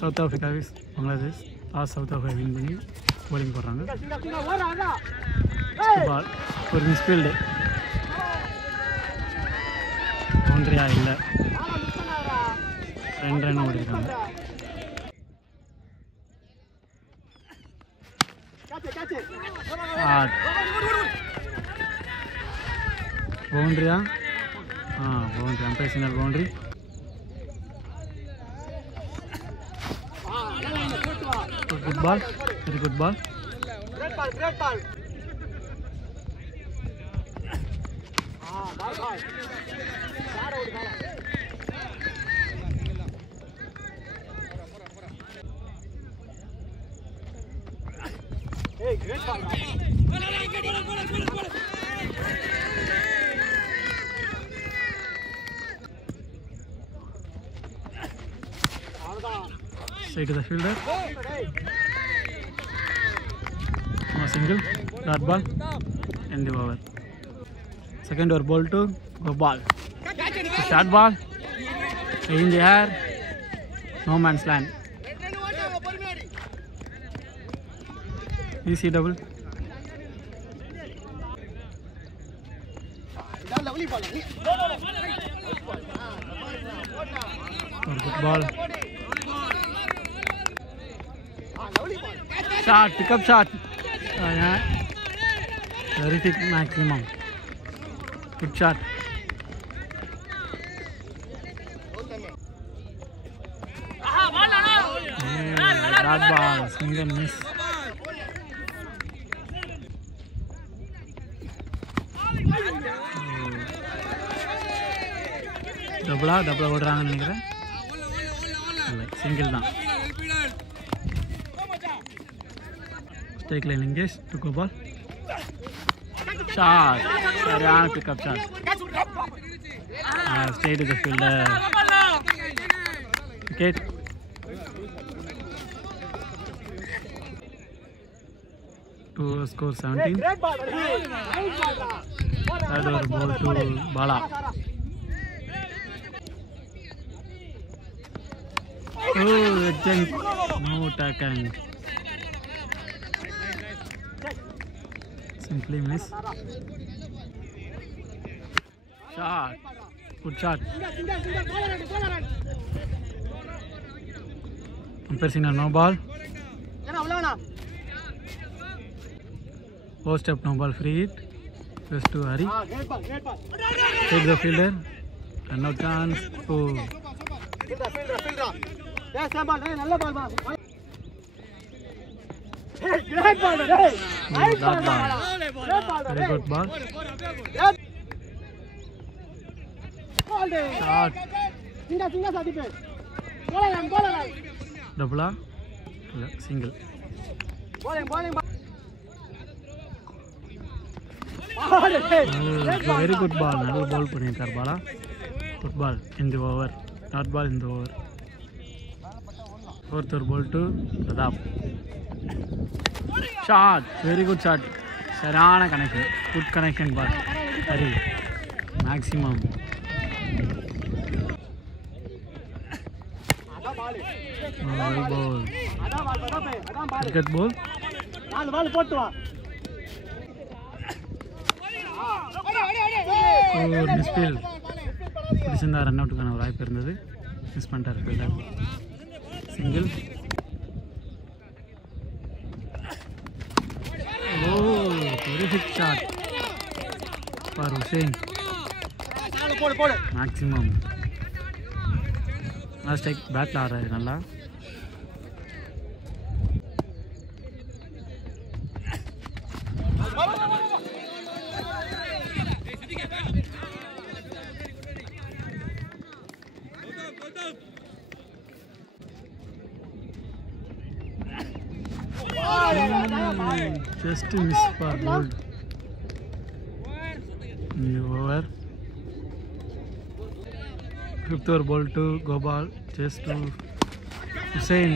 South Africa vs Bangladesh last South Africa win பண்ணி bowling போடுறாங்க. Ball ஒரு மிஸ்ஃபீல்டு பவுண்டரியா இல்லை 2 ரன் ஓடிருக்காங்க. பவுண்டரியா boundary umpire signal boundary. Good ball very good ball. Straight to the fielder. No single. Dot ball. End the over. Second over ball to go ball. Short ball. In the air. No man's land. Easy double. Good ball. Shot, pick up shot. Terrific maximum. Good shot. That ball, single miss. டபுளா ஓடுறாங்கன்னு நினைக்கிறேன். இல்லை single தான். Take line engage to go ball. Shot. சரியான pick up shot. Straight to the fielder. Wicket. To score 17. Third over ball to Bala. Oh, agent. No tackle. Simply miss. Shot. Good shot. Umpire signal no ball. Post up no ball, free hit. Just to hurry. Take the fielder. And no chance. Oh. Fielder. Yes, ball. Nalla ball. Great ball. Nice ball. Very good ball. Shot. Double. Single. Bowling. Very good ball. Another ball பண்ணிட்டார் Bala. Good ball in the over. Not ball in the over. Fourth over ball to Pradap. Shot. Very good shot. Sarana connection. Good connection ball. Very maximum. Ball. Cricket ball. Misfield பிடிச்சிருந்தா run அவுட்டுக்கான ஒரு வாய்ப்பு இருந்தது. Miss பண்ணிட்டார் fielder. Single. Oh terrific shot for Hussain. Maximum last டைக் பேட்டில் ஆடுறாரு நல்லா. Just miss for gold. New over. Fifth over ball to go ball. Just to Hussain.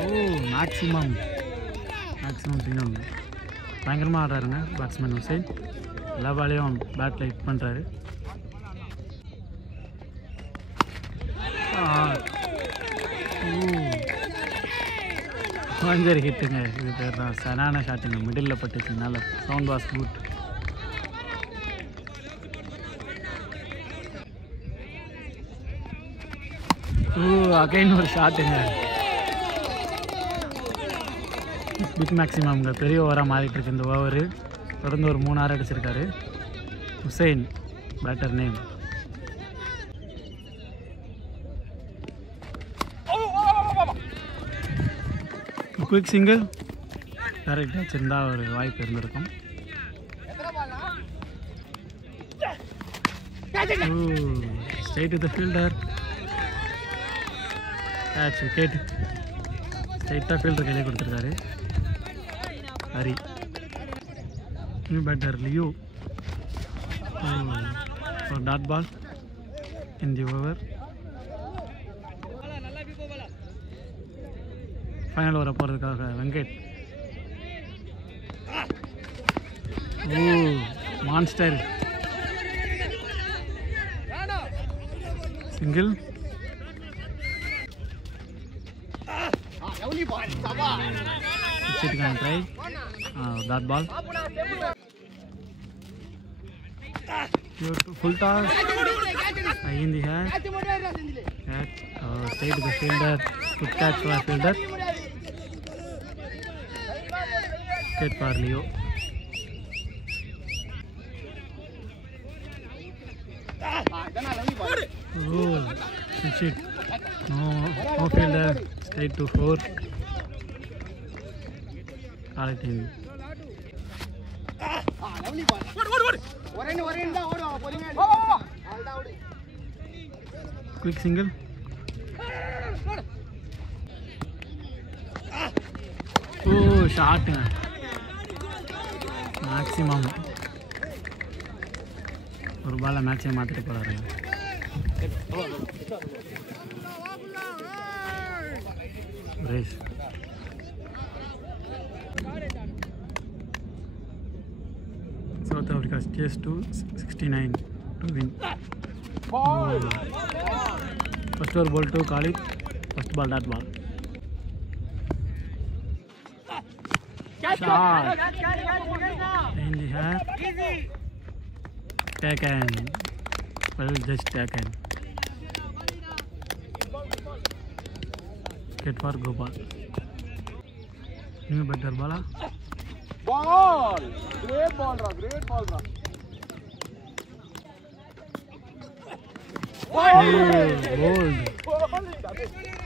Oh, maximum signal. பயங்கரமாக ஆடுறாருங்க பேட்ஸ்மேன் ஹுசைன். எல்லா பாலையும் பேட்டில் ஹிட் பண்ணுறாரு. Oh. பஞ்சர் ஹிட்டுங்க. இது பேர் தான் சனான ஷாட்டுங்க. மிடில் பட்டுச்சு, நல்ல சவுண்ட் வாஸ் குட். அகைன் ஒரு ஷாட்டுங்க. பிக் மேக்ஸிமம்ங்க. பெரிய ஓவராக மாறிட்டு இருக்கு இந்த ஓவரு. தொடர்ந்து ஒரு 3 6 அடிச்சிருக்காரு. Hussain batter name. Quick single correct வச்சுருந்தா ஒரு வாய்ப்பு இருந்திருக்கும். Straight to the fielder. Catch wicket. ஸ்ட்ரைட்டாக ஃபீல்டர் கையிலே கொடுத்துருக்காரு ஹரி. New batter Leo. ஒரு dot ball in the over. Final ஓவரை போகிறதுக்காக வெங்கட். Monster single. விக்கெட்டுக்கான try. Dot ball. full toss in the hand. Catch. Straight to the fielder. Good catch for fielder. Wicket for Leo. Oh, shit. No fielder. Straight to 4. Call it in. Quick single. Oh, shot. Maximum. ஒரு பால மேட்சை மாத்திட்டு போறாரு. Race. South Africa chase to 69 to win. First over ball to Khalid. First ball that ball. Shot. In the hand. Taken. Well, just taken. Get for Gopal. New batter ball. Ball! Great ball, Ra. Great ball, Ra. Bold.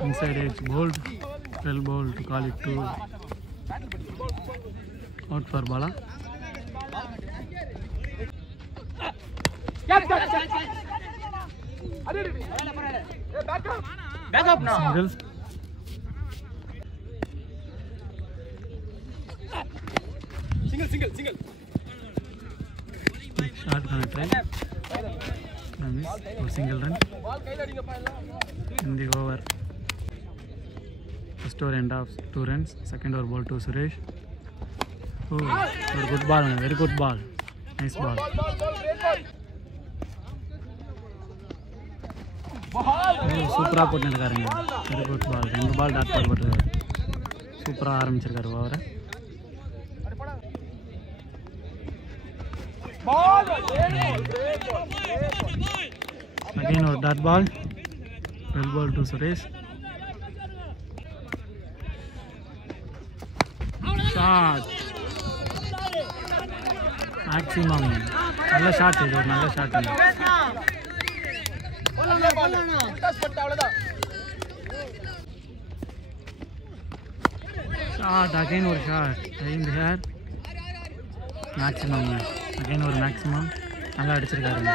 Inside edge, bold. Well ball to call it 2. Out for Bala. Back up now. Single. Single. Shot gonna try. Miss or single run in the over. First over end of 2 runs. Second over ball to Suresh. Oh, very good ball, very good ball. Nice ball. சூப்பரா போட்டுருக்காருங்க. Very good ball. 2 ball dot ball போட்டுருக்காரு. சூப்பரா ஆரம்பிச்சிருக்காரு ஓவரை. Again or dot ball. Well ball to Suresh. Shot. Maximum. நல்ல shot இது. ஒரு நல்ல ஷாட். Shot. Again ஒரு shot. In the air. Maximum. Again ஒரு maximum. நல்லா அடிச்சிருக்காருங்க.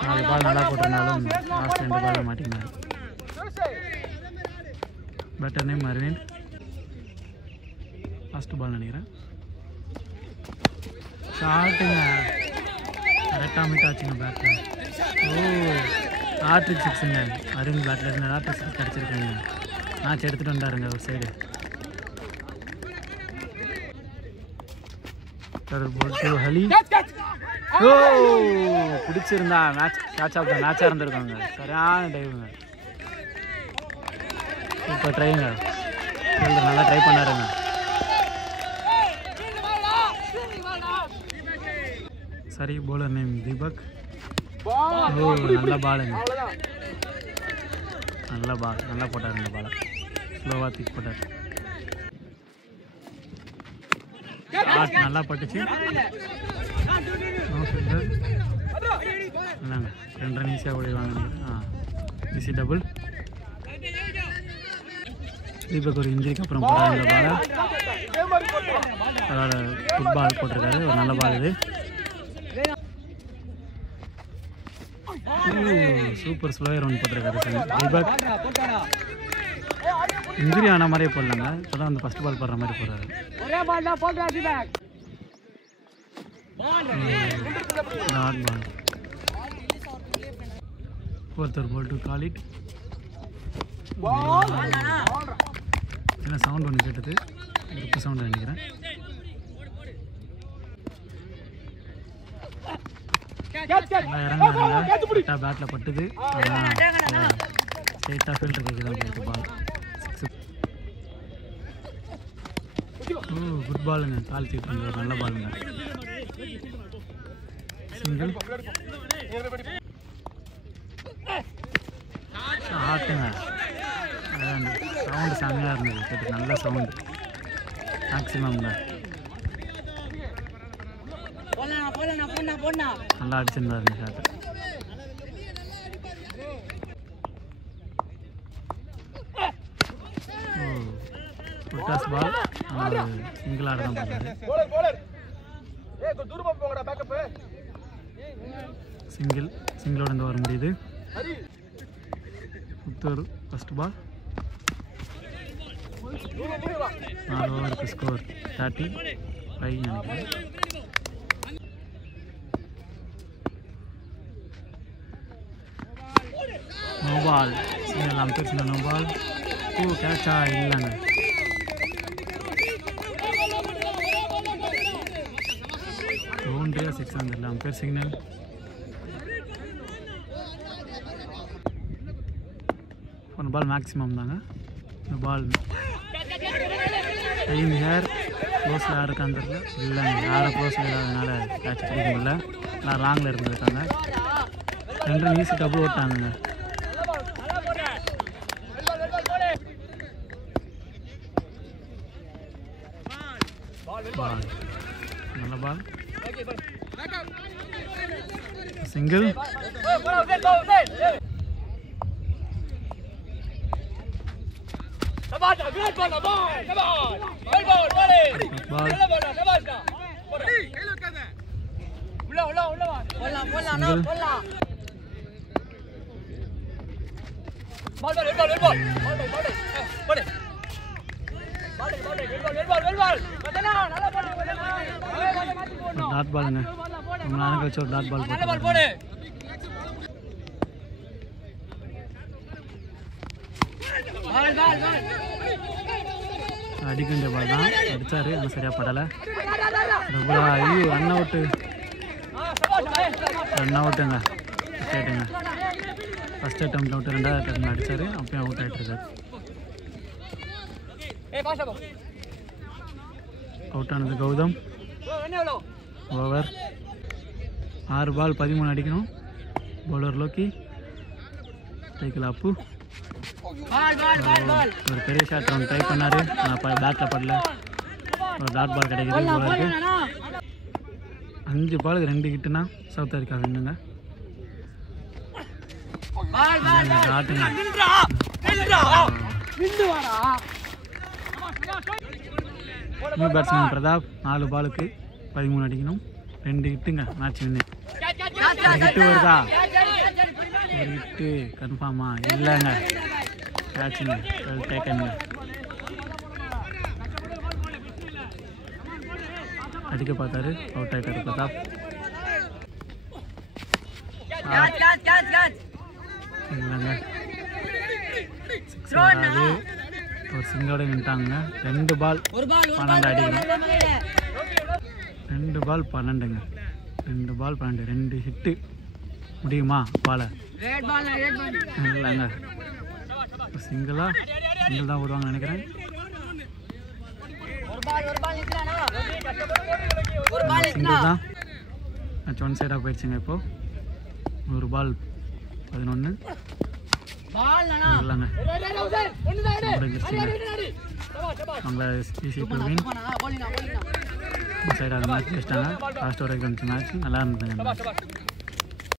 4 பால் நல்லா போட்டிருந்தாலும் லாஸ்ட் 2 பால் மாட்டினார். Batter name Aravind. First ball நினைக்கிறேன். ஷாட்டுங்க. கரெக்டாக மீட் ஆச்சுங்க பேட்டில். ஹாட்ரிக் சிக்ஸுங்க. அரவிந்த் பேட்டில் இருந்து ஹாட்ரிக் சிக்ஸ் கிடச்சிருக்குங்க. மேட்ச் எடுத்துகிட்டு வந்தாருங்க ஒரு சைடு. ஹலி. பிடிச்சிருந்தா மேட்ச் கேட்ச் ஆஃப் த மேட்சாக இருந்திருக்காங்க. சரியான டைவுங்க. சூப்பர் ட்ரைங்க. நல்லா ட்ரை பண்ணாருங்க. சரி, bowler நேம் தீபக். ஓ, நல்ல பாலுங்க. நல்ல பால், நல்லா போட்டார் இந்த பாலை. ஸ்லோவாக தூக்கி போட்டார். நல்லா பட்டுச்சு. இல்லைங்க, 2 ரன் ஈஸியாக ஓடிடுவாங்க. Easy double. தீபக் ஒரு இன்ஜுரிக்கு அப்புறம் போகிறார் இந்த பாலை. அதோட ஃபுட்பால் போட்டிருக்காரு. ஒரு நல்ல பால் இது. சூப்பர் ஸ்லோயர் ரன் போட்டிருக்காரு தீபக். இன்ஜுரி ஆன மாதிரியே போடலாங்க. இப்போதான் வந்து ஃபர்ஸ்ட் பால் போடுற மாதிரி போடுறாரு. ஒருத்தர் போல் டு கால் இட். என்ன சவுண்ட் ஒன்று கேட்டது, குத்து சவுண்ட் நினைக்கிறேன். இறங்குறாங்க, பேட்டில் பட்டுது. ஸ்ட்ரெயிட்டாக ஃபீல்டர் கைக்கு தான் போயிட்டு பால். குட் பாலுங்க. கால் தீட்டு ஒரு நல்ல பாலுங்க. சிங்கிள். ஆட்டுங்க. சவுண்டு செம்மையாக இருந்தது, கேட்டு நல்ல சவுண்டு. மேக்ஸிமம்ங்க நல்லா அடிச்சிருந்தாருங்க ஷாட்டு. புட்டாஸ் பால் சிங்கிள் ஆட தான் பண்ணுறாரு. சிங்கிளோட இந்த வர முடியுது. Puthur first ball. 4 ஓவருக்கு ஸ்கோர் 35 நினைக்கிறேன். No ball. சிங்கிள் அம்பேர் சின்ன நோ பால். கேட்சா இல்லைங்க. பவுண்டரியா 6 வந்துடல. Umpire signal. One ball maximum தாங்க. இந்த பால் டைம் ஹேர் க்ளோஸில் யார் இருக்கான்னு தெரியல. இல்லைங்க, யாரும் க்ளோஸில் இல்லாதனால கேட்ச் பிடிக்க முடியல. எல்லாம் ராங்கில் இருந்திருக்காங்க. 2 ரன் ஈஸி டபுள் ஓட்டாங்க. பால் நல்ல பால். சிங்கிள். டாட் பாலுங்க. ரொம்ப நேரம் கழிச்சு ஒரு டாட் பால் போட்டு அடிக்க வேண்டிய பால் தான் அடித்தார். ஆனால் சரியாக படலை. ரன் அவுட்டுங்க. கேட்டுங்க. ஃபஸ்ட் அட்டம் அவுட், 2வது அட்டம் அடித்தார். அப்பயும் அவுட் ஆகிட்டுருக்காரு. அவுட் ஆனது கௌதம். ஓவர். 6 பால் 13 அடிக்கணும். Bowler Lockie. சைக்கிள் அப்பு. ஒரு பெரிய ஷாட் ரவுண்ட் ட்ரை பண்ணார். நான் பேட்டில் படல. ஒரு டாட் பால் கிடைக்குது பவுலருக்கு. 5 பாலுக்கு 2 ஹிட்டுனா சவுத் ஆஃப்ரிக்கா வின்னுங்க. New batsman Pratap. 4 பாலுக்கு 13 அடிக்கணும். 2 ஹிட்டுங்க. மேட்ச் வின்னு. ஹிட்டு வருதா? ஒரு ஹிட்டு கன்ஃபார்மா? இல்லைங்க, கேட்சுங்க. டேக்கனுங்க. அடிக்க பார்த்தாரு, அவுட் ஆகிட்டாரு பிரதாப். இல்லைங்க, வராது. ஒரு சிங்கோட நின்ட்டாங்க. 2 பால் 12 அடிக்கணும். 2 பால் 12ங்க. 2 பால் 12. 2 ஹிட்டு முடியுமா பாலை? இல்லைங்க, சிங்கிள் தான் போடுவாங்கன்னு நினைக்கிறேன். சிங்கிள் தான் மேட்ச் ஒன் சைடாக போயிடுச்சுங்க. இப்போது 100 பால் 11 இல்லைங்க முடிஞ்சிருச்சுங்க. அவங்கள ஈஸி டு வின் சைடாக மேட்ச் ஜெயிச்சிட்டாங்க. லாஸ்ட் வரைக்கும் இருந்துச்சு மேட்ச் நல்லா இருந்ததுங்க.